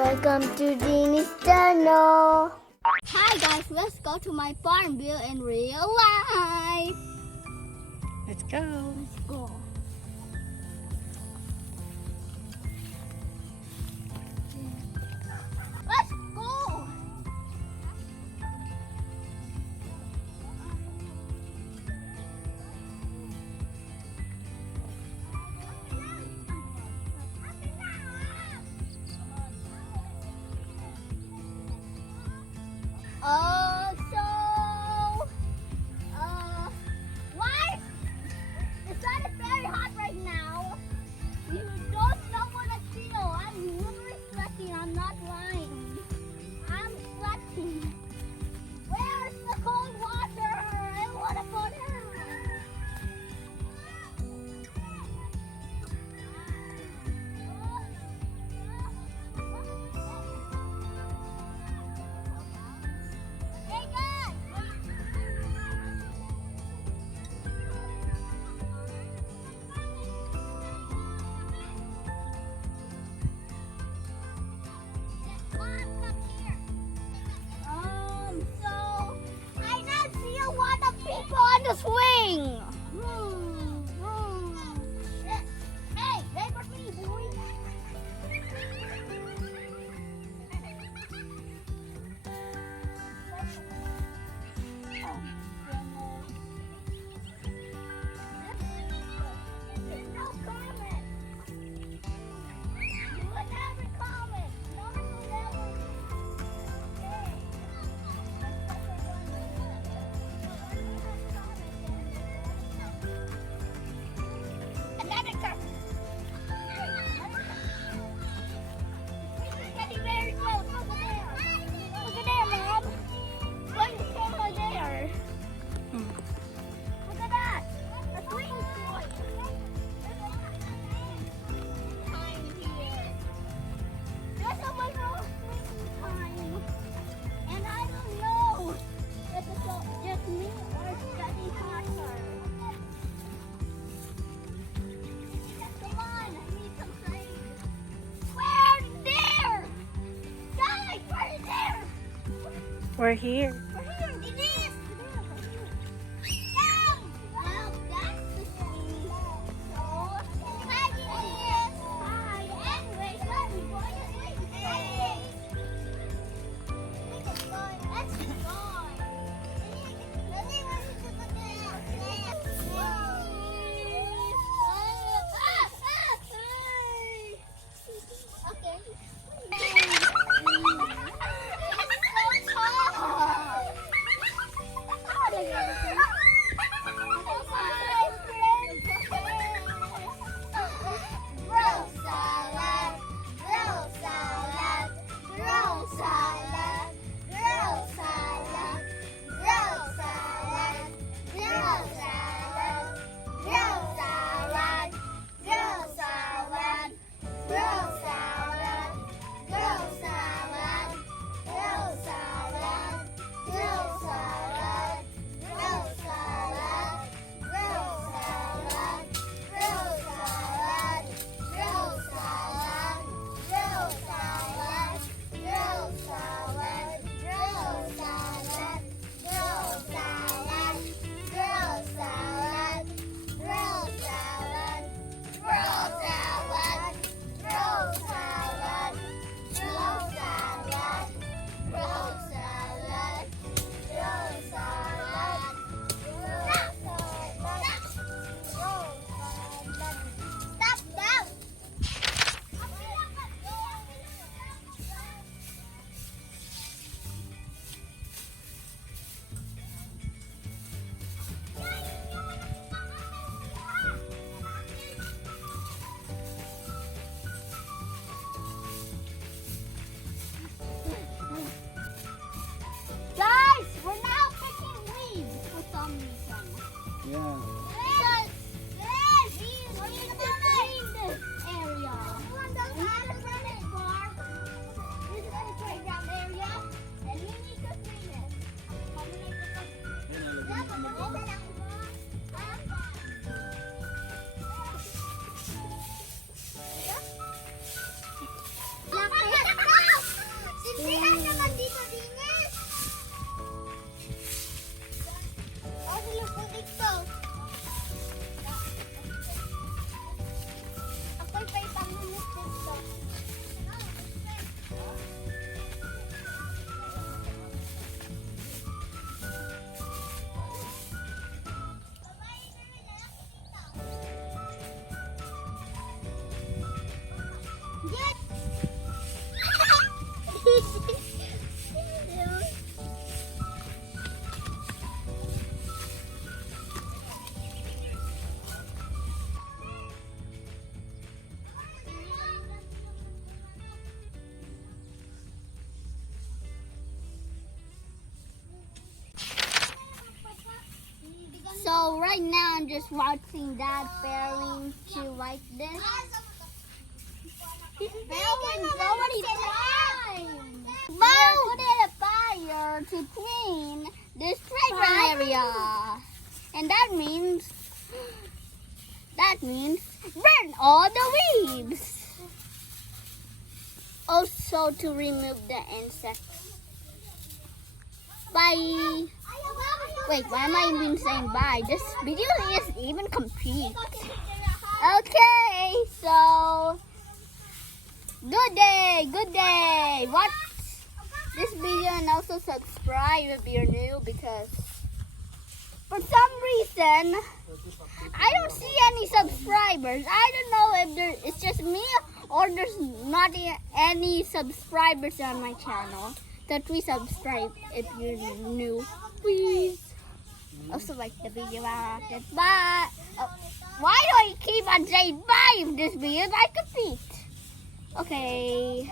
Welcome to Dini's channel. Hi guys, let's go to my Farmville in real life. Let's go. Let's go. Let's go. Why? The sun is very hot right now. You don't know what I feel. I'm literally sweating. I'm not lying. I'm sweating. Where's the cold water? I want to go there. Hey guys! So I not see a lot of people on the swing. Hey, wait for me, boy. There's no comment. You would never comment. No one will ever. Another cup. It's getting very close. Look at there. Look at there, Mom. Why is the camera there? Look at that. A swing boy. Time here. There's a little swing time. And I don't know if it's just me or it's getting hotter. Come on, I need some trade. Where's there? Guys, where's there? We're here. We're here. It is. Down. Well, that's the swing. So, hi, Denise. Hi. Anyway, let me go to swing. Hey. Let's go. Okay. It's so tall. right now I'm just watching Dad failing to like this. He's failing so many times. We're putting a fire to clean this playground area. And that means burn all the leaves. Also to remove the insects. Bye. Wait, why am I even saying bye? This video is even complete. Okay, so good day. Watch this video and also subscribe if you're new, because for some reason I don't see any subscribers. I don't know if it's just me or there's not any subscribers on my channel. So please subscribe if you're new, please. Also like the video after. Bye. Oh, why do I keep on saying bye if this video is like complete? Okay.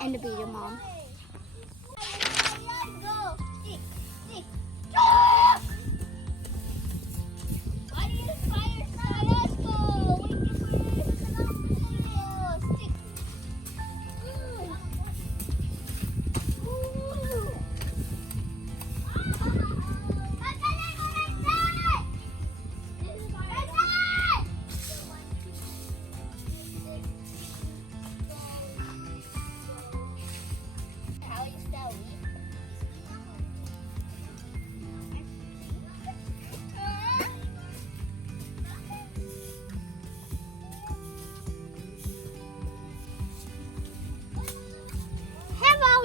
End the video, Mom.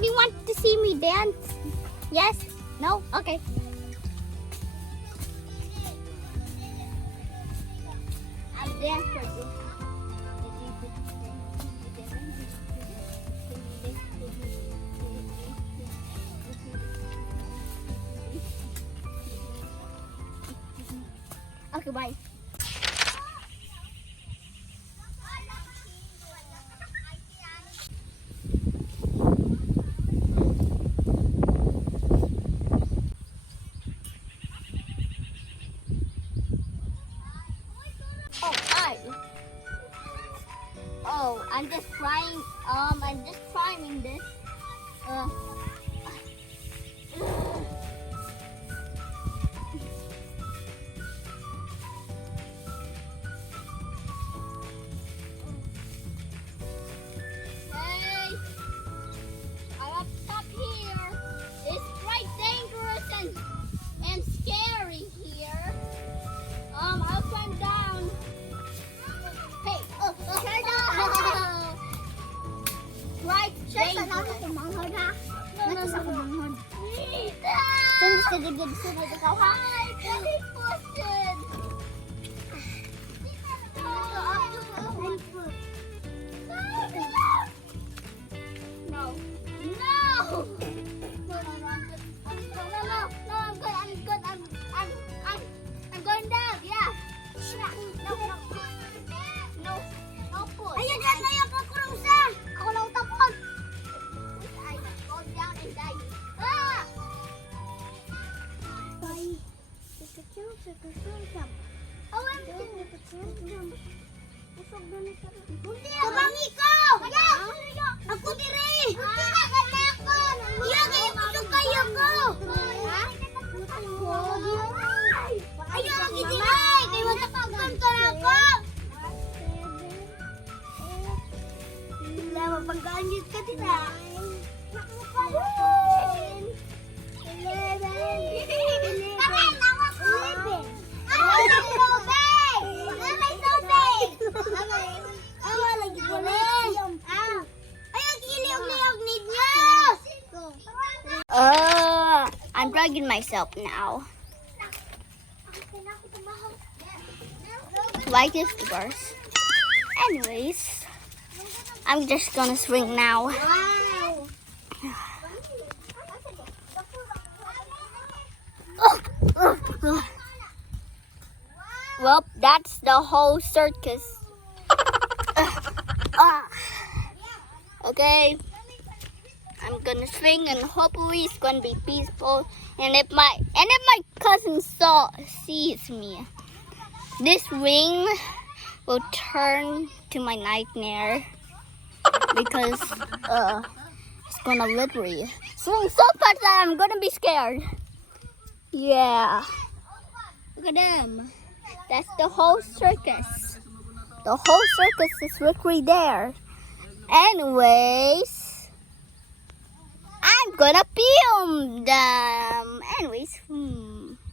Do you want to see me dance? Yes? No? Okay. I'll dance for you. Okay, bye. Oh, I'm just trying this. Hey, I'm up top here. It's quite dangerous and scary here. I'll climb down. Hey, turn down. Right, dangerous. Hi, Daddy busted. No. I'm going down. Yeah. No push. Ayun, ako lang isa. Ako lang tapon. I go down and die. Ah! Bye. Oh, I'm Kubangi ko! Ako diri! Iya, kayo kusog kayo ko! Ayaw, lagi dinay! Kayo matapagkan ka na ako! Wala, mapangganit ka din ha! 11! I'm dragging myself now. Like this worse. Anyways, I'm just gonna swing now. Well, that's the whole circus. Okay. I'm gonna swing, and hopefully it's gonna be peaceful. And if my cousin sees me, this ring will turn to my nightmare because it's gonna literally swing so fast that I'm gonna be scared. Yeah, look at them. That's the whole circus. The whole circus is literally there. Anyways, I'm gonna film them.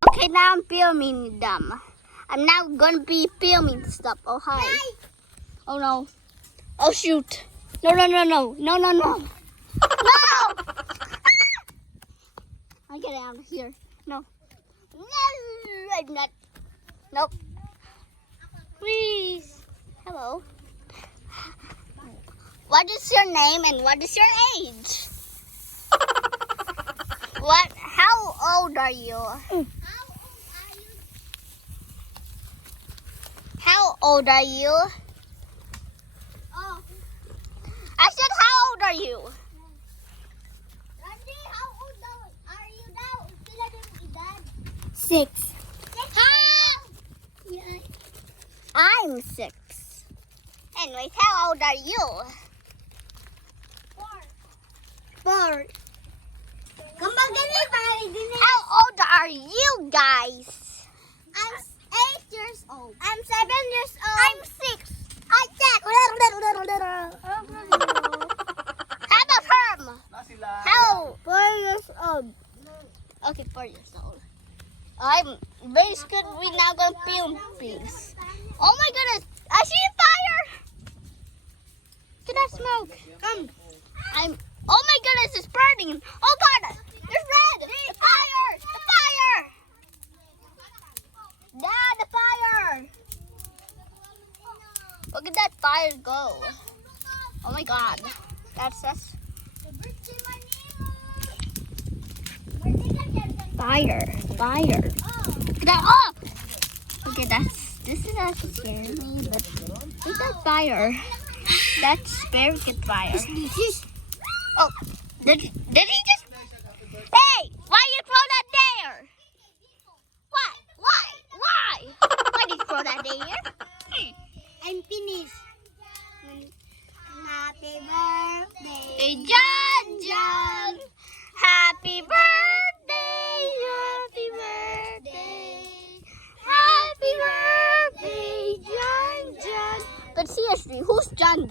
Okay, now I'm filming them. I'm now gonna be filming stuff. Oh, hi. Oh, no. Oh, shoot. No. No! I get out of here. No, I'm not. Nope. Please. Hello. What is your name and what is your age? What? How old are you? How old are you? Oh. I said, how old are you? Randy, how old are you now? Sila din edad? 6. Yeah. I'm 6. Anyways, how old are you? 4. How old are you guys? I'm 8 years old. I'm 7 years old. I'm 6. I'm 6. How about Herm? How? 4 years old. Okay, 4 years old. I'm very good. We're now gonna film things. Oh my goodness! I see a fire! Get that smoke. Come. Oh my goodness, it's burning. Oh God, there's red. The fire! The fire! Dad, the fire! Look at that fire go. Oh my God, that's fire. Look at that. Oh! Okay, this is actually scaring me, but look at that fire. That's very good fire. Oh, did he just? Hey, why you throw that there? What? Why? Why did you throw that there? I'm finished. Happy birthday, hey, John. Happy birthday. Happy birthday, John. But seriously, who's John?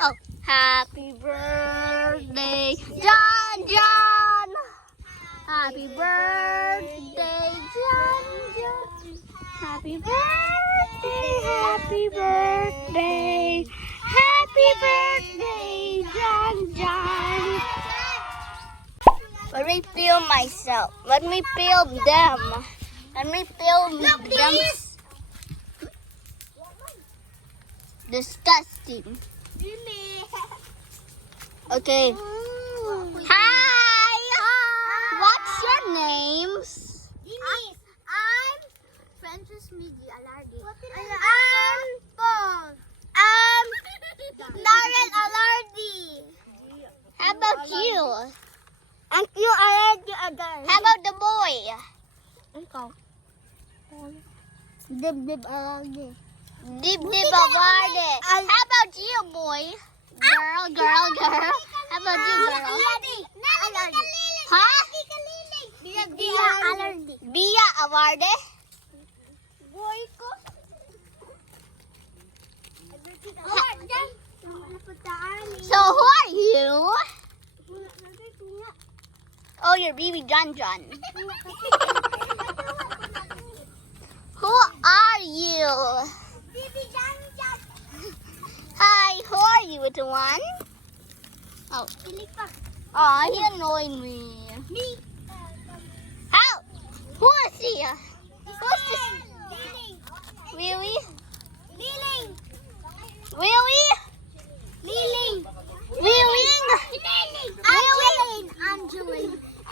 Oh, happy birthday, John. Happy birthday, John. Happy birthday. Happy birthday, John. Let me film myself. Let me film them. Disgusting. Okay. Hi. What's your names? I'm Francis Midi Alardi. I'm Paul. Darren Alardi. How about you? And you Alardi again. How about the boy? Dib Alardi. Dib Alardi. How about you, boy? Girl. How about you, girl? Huh? Bia Alardi. Boy ko. So who are you? Oh, you're BB John. Who are you? Hi, who are you? Which one? Oh, he annoyed me. Me. How? Who is he? Who's this? Really?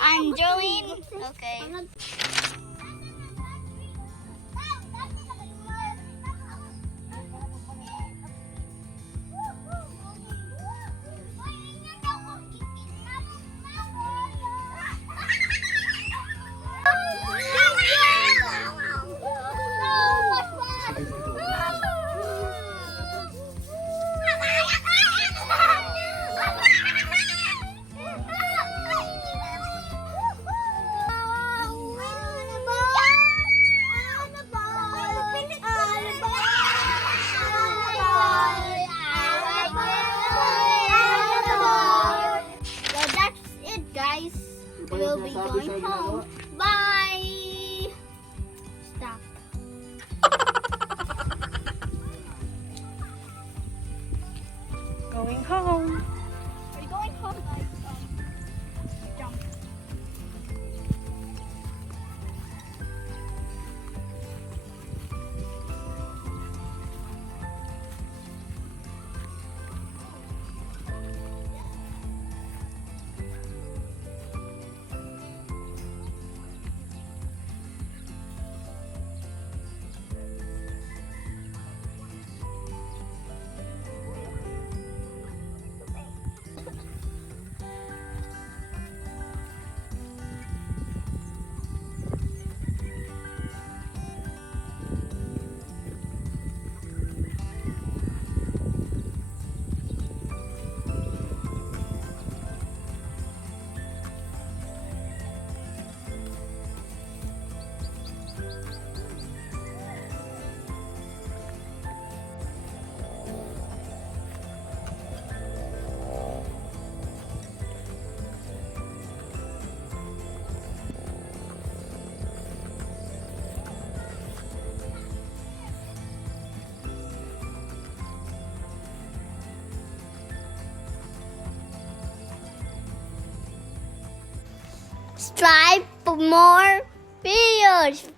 Angeline? Okay. will be going home. Bye! Stop. Going home. We're going home, guys. Jump. Subscribe for more videos.